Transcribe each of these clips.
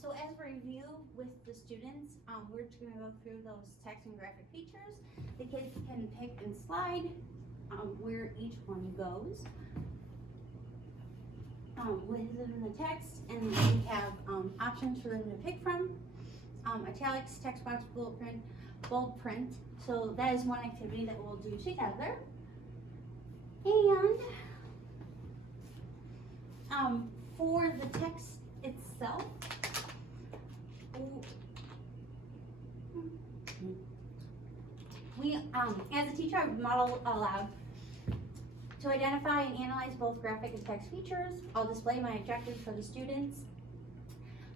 So as a review with the students, we're just gonna go through those text and graphic features. The kids can pick and slide where each one goes within the text, and then we have options for them to pick from. Italics, text box, bold print. So that is one activity that we'll do together. And for the text itself, we, as a teacher, I would model aloud to identify and analyze both graphic and text features. I'll display my objectives for the students.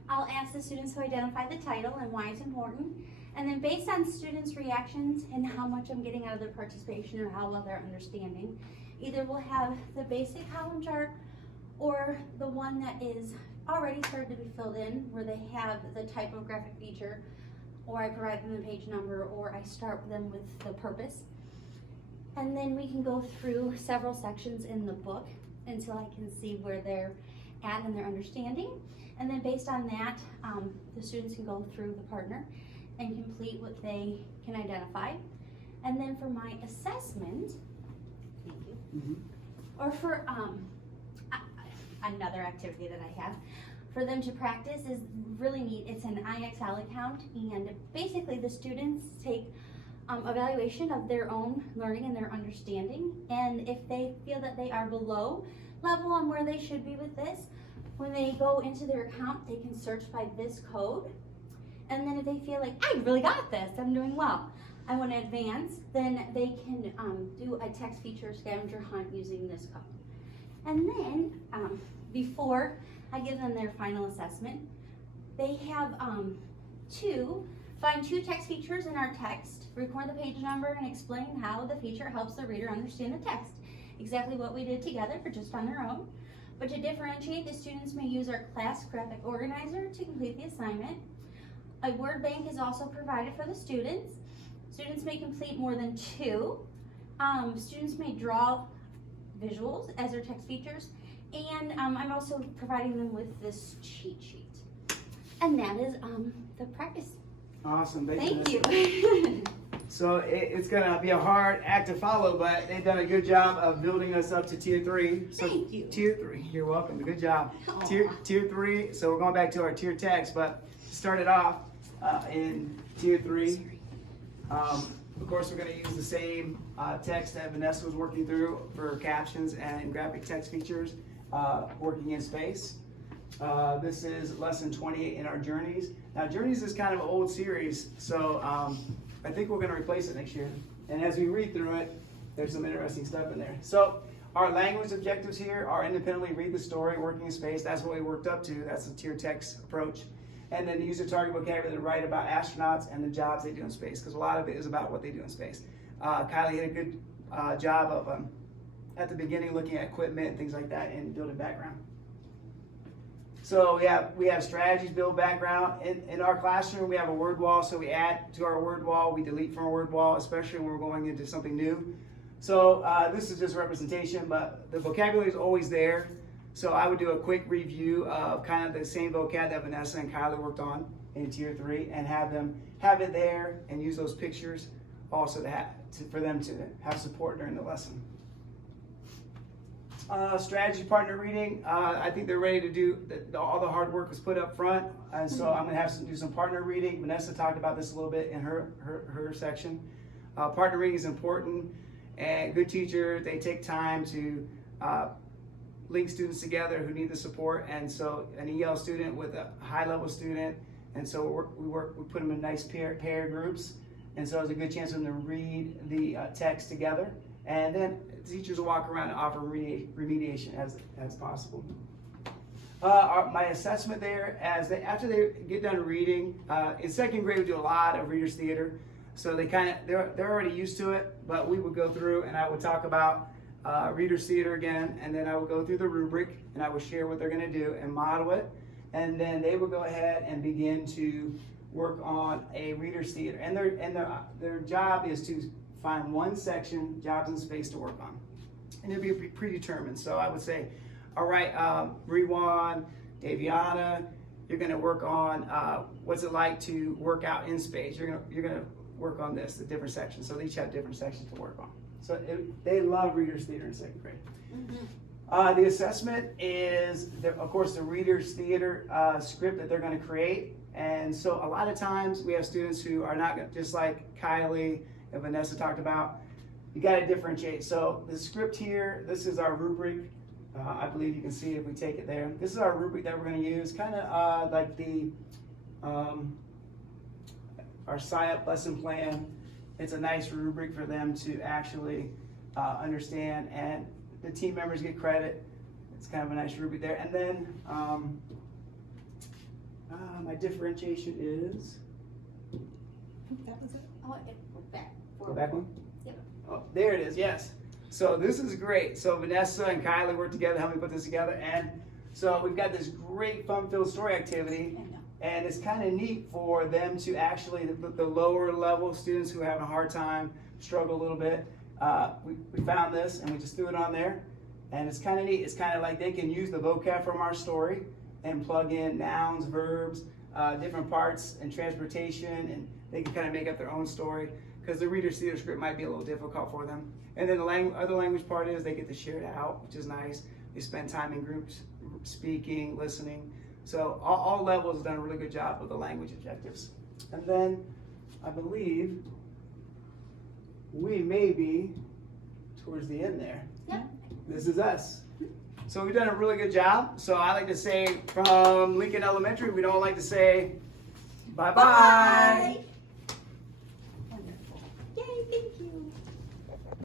I'll ask the students to identify the title and why it's important. And then based on students' reactions and how much I'm getting out of their participation or how well they're understanding, either we'll have the basic column chart or the one that is already started to be filled in, where they have the type of graphic feature, or I provide them the page number, or I start them with the purpose. And then we can go through several sections in the book until I can see where they're at in their understanding. And then based on that, the students can go through the partner and complete what they can identify. And then for my assessment, thank you, or for another activity that I have for them to practice is really neat. It's an iXL account, and basically the students take evaluation of their own learning and their understanding, and if they feel that they are below level on where they should be with this, when they go into their account, they can search by this code. And then if they feel like, I really got this, I'm doing well, I want to advance, then they can do a text feature scavenger hunt using this code. And then before I give them their final assessment, they have find two text features in our text, record the page number, and explain how the feature helps the reader understand the text. Exactly what we did together, but just on their own. But to differentiate, the students may use our class graphic organizer to complete the assignment. A word bank is also provided for the students. Students may complete more than two. Students may draw visuals as their text features. And I'm also providing them with this cheat sheet. And that is the practice. Awesome. Thank you. So it's going to be a hard act to follow, but they've done a good job of building us up to tier 3. So Thank you. Tier 3, you're welcome. Good job. Aw. Tier 3, so we're going back to our tier text, but started off in tier 3. Of course, we're going to use the same text that Vanessa was working through for captions and graphic text features, working in space. This is lesson 28 in our Journeys. Now, Journeys is kind of an old series, so I think we're going to replace it next year. And as we read through it, there's some interesting stuff in there. So our language objectives here are independently read the story, working in space. That's what we worked up to. That's the tier text approach. And then use a target vocabulary to write about astronauts and the jobs they do in space, because a lot of it is about what they do in space. Kylie did a good job of, at the beginning, looking at equipment and things like that and building background. So we have strategies, build background. In our classroom, we have a word wall, so we add to our word wall, we delete from our word wall, especially when we're going into something new. So this is just representation, but the vocabulary is always there. So I would do a quick review of kind of the same vocab that Vanessa and Kylie worked on in tier 3 and have them have it there and use those pictures also for them to have support during the lesson. Strategy partner reading, I think they're ready to do, all the hard work was put up front, and so I'm going to have do some partner reading. Vanessa talked about this a little bit in her section. Partner reading is important, and good teachers, they take time to link students together who need the support, and so an EL student with a high-level student, and so we put them in nice pair groups, and so it's a good chance for them to read the text together. And then teachers will walk around and offer remediation as possible. My assessment there, after they get done reading, in second grade we do a lot of readers theater, so they're already used to it. But we would go through and I would talk about readers theater again, and then I would go through the rubric and I would share what they're going to do and model it, and then they would go ahead and begin to work on a readers theater, and their job is to find one section, jobs in space, to work on. And it'll be predetermined. So I would say, all right, Rewan, Daviana, you're going to work on what's it like to work out in space. You're going to work on this, the different sections. So they each have different sections to work on. So they love Reader's Theater in second grade. The assessment is, of course, the Reader's Theater script that they're going to create. And so a lot of times we have students who are not gonna, just like Kylie and Vanessa talked about, you got to differentiate. So the script here, this is our rubric. I believe you can see if we take it there. This is our rubric that we're going to use, kind of like the our SciUp lesson plan. It's a nice rubric for them to actually understand, and the team members get credit. It's kind of a nice rubric there. And then my differentiation is, That was it. Oh, it went back. go back one? Yep. Oh, there it is, yes. So this is great. So Vanessa and Kylie worked together to help me put this together. And so we've got this great fun-filled story activity. And it's kind of neat for them to actually, the lower level students who have a hard time, struggle a little bit. We found this and we just threw it on there. And it's kind of neat. It's kind of like they can use the vocab from our story and plug in nouns, verbs, different parts and transportation, and they can kind of make up their own story, because the Reader's Theater script might be a little difficult for them. And then the other language part is they get to share it out, which is nice. They spend time in groups, speaking, listening. So all levels have done a really good job with the language objectives. And then I believe we may be towards the end there. Yep. This is us. So we've done a really good job. So I like to say from Lincoln Elementary, we don't like to say bye-bye. Bye.